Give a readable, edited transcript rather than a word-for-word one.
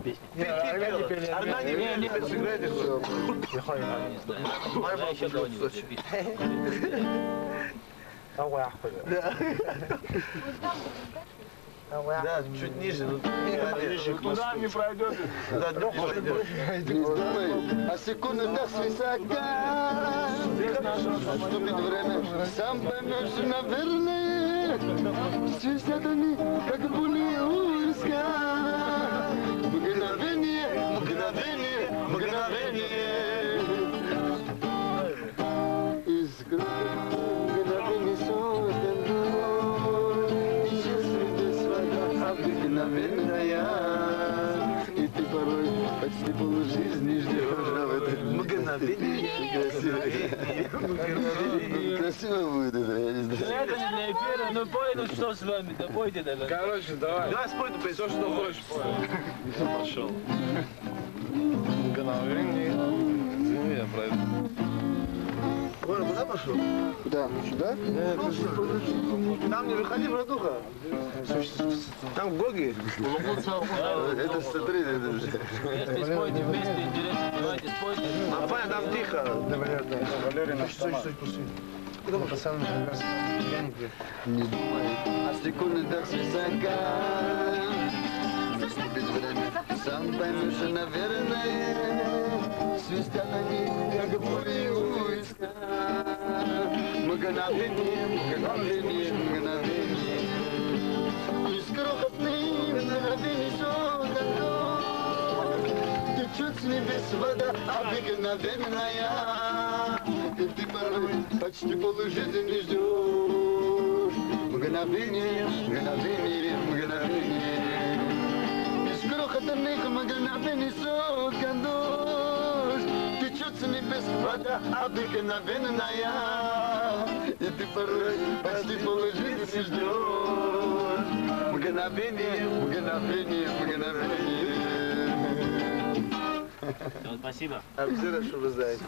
эту песню. Армяне пели. Армяне пели. Сыграйте что? Я еще говорил. Да, чуть ниже. Туда не пройдет. Да, не пройдет. А секунду до свисака. Наступит время, сам поймешь, наверное. Свистят они, как булиуска. Мгновение, мгновение, мгновение. Искра, мгновение создано. Обыкновенная, и ты порой почти полжизни ждешь. Мгновение. Красиво будет это, я не знаю. Это не для эфира, ну пой, ну что с вами, да пойте тогда. Короче, давай. Да, спой ты Все, что хочешь, пой. Пошел. Мгновение. Я пройду. Коля, куда пошел? Куда? Сюда? Там не выходи, братуха. Там Гоги. Это смотри, это... Если спойте вместе, интересно, давайте спойте. Афаня, там тихо. Валерий наш сама. Не думай, а секунды до свисака. Наступит время, сам поймешь, наверное. Свистят они, как булиуска. Мгновение, мгновение, мгновение. Из крохотных мгновений создано. Течет с небес вода обыкновенная. И ты порой почти полжизни ждешь. Мгновение, мгновение, мгновение. Из крохотных мгновений создано. Течет с небес вода обыкновенная. И ты порой почти полжизни ждешь. Мгновение, мгновение, мгновение. Спасибо. Обзира, что вы знаете.